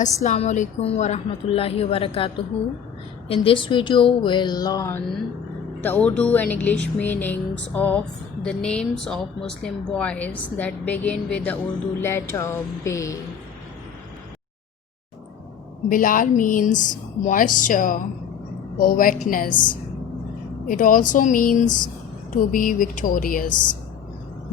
Assalamu alaikum wa rahmatullahi wa barakatuhu. In this video we'll learn the Urdu and English meanings of the names of Muslim boys that begin with the Urdu letter B. Bilal means moisture or wetness. It also means to be victorious.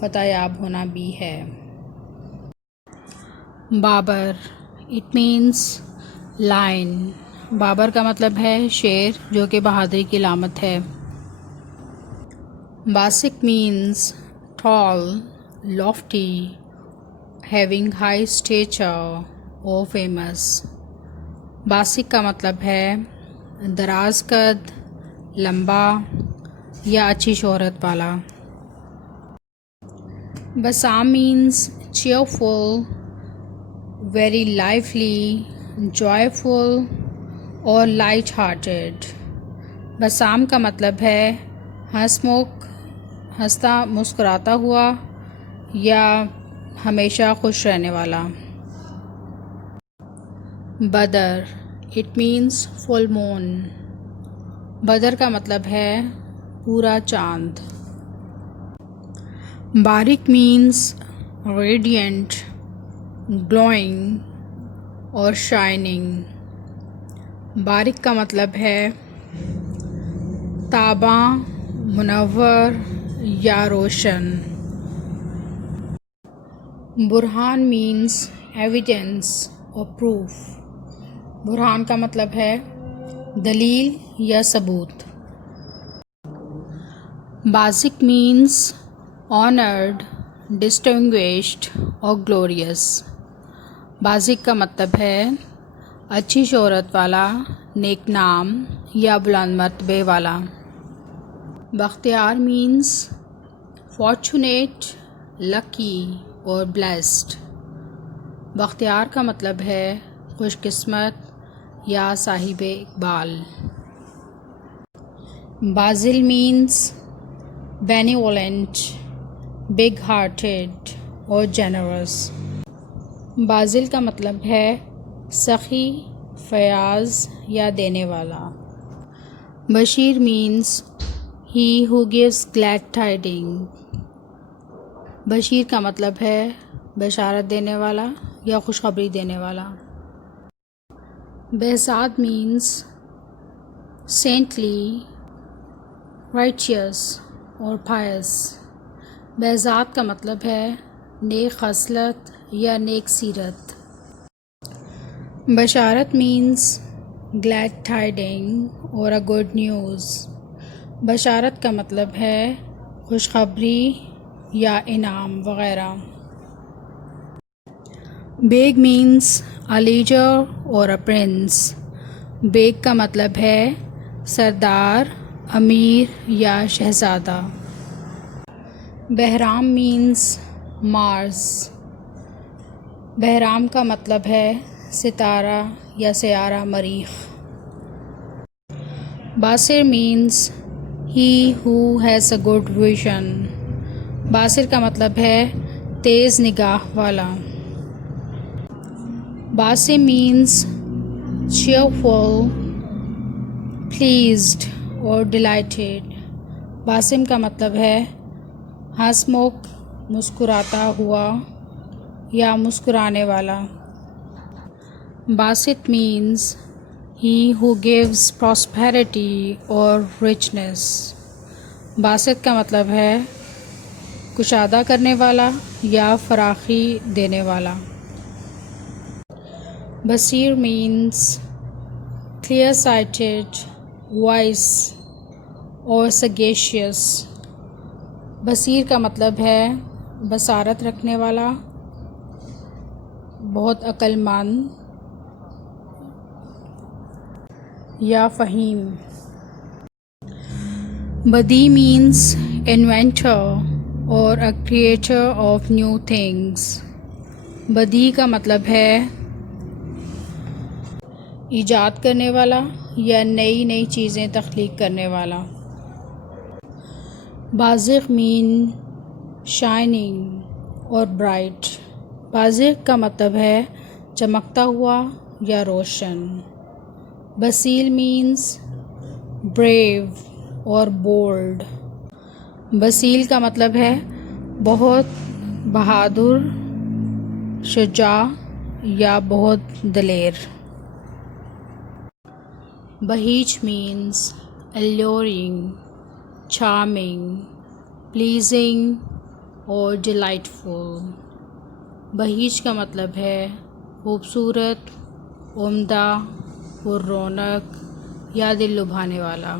فتح یاب ہونا بھی ہے. Babar it means line. Babar کا مطلب ہے شیر جو کہ بہادری کی علامت ہے. Basiq means tall, lofty, having high stature or famous. Basiq کا مطلب ہے دراز قد, لمبا یا اچھی شہرت والا. بسام means cheerful, very lively, joyful اور light hearted. بسام کا مطلب ہے ہنستا مسکراتا ہوا یا ہمیشہ خوش رہنے والا. بدر اٹ مینس فل مون. بدر کا مطلب ہے پورا چاند. باریک مینس ریڈینٹ, گلوئنگ اور شائننگ. باریک کا مطلب ہے تاباں, منور یا روشن. برہان مینس ایویڈنس اور پروف. برہان کا مطلب ہے دلیل یا ثبوت. بازق مینس آنرڈ, ڈسٹنگوشڈ اور گلوریس. بازق کا مطلب ہے اچھی شہرت والا, نیک نام یا بلند مرتبے والا. بختیار مینس فارچونیٹ, لکی اور بلیسڈ. بختیار کا مطلب ہے خوش قسمت یا صاحب اقبال. Bazil means benevolent, big hearted اور generous. بازل کا مطلب ہے سخی, فیاض یا دینے والا. Bashir means he who gives glad tiding. Bashir کا مطلب ہے بشارت دینے والا یا خوشخبری دینے والا. بہزاد مینس saintly, righteous اور pious. بہزاد کا مطلب ہے نیک خصلت یا نیک سیرت. بشارت مینس glad tiding اور a good news. بشارت کا مطلب ہے خوشخبری یا انعام وغیرہ. بیگ مینس a leader اور a prince. بیگ کا مطلب ہے سردار, امیر یا شہزادہ. بہرام مینس مارس. بہرام کا مطلب ہے ستارہ یا سیارہ مریخ. Basir means he who has a good vision. Basir کا مطلب ہے تیز نگاہ والا. باسم مینس cheerful, pleased اور ڈیلائٹیڈ. باسم کا مطلب ہے ہنسمکھ, مسکراتا ہوا یا مسکرانے والا. Basit means he who gives prosperity اور richness. باسط کا مطلب ہے کشادہ کرنے والا یا فراخی دینے والا. بصیر مینس clear sighted, wise اور sagacious. بصیر کا مطلب ہے بصارت رکھنے والا, بہت عقل مند یا فہیم. بدی مینس انوینٹر اور a creator of new things. بدی کا مطلب ہے ایجاد کرنے والا یا نئی چیزیں تخلیق کرنے والا. بازغ مین شائننگ اور برائٹ۔ بازغ کا مطلب ہے چمکتا ہوا یا روشن۔ بسیل مینس بریو اور بولڈ۔ بسیل کا مطلب ہے بہت بہادر، شجاع یا بہت دلیر۔ بہیج مینس alluring، charming، pleasing اور delightful۔ بہیج کا مطلب ہے خوبصورت، عمدہ، پر رونق یا دل لبھانے والا۔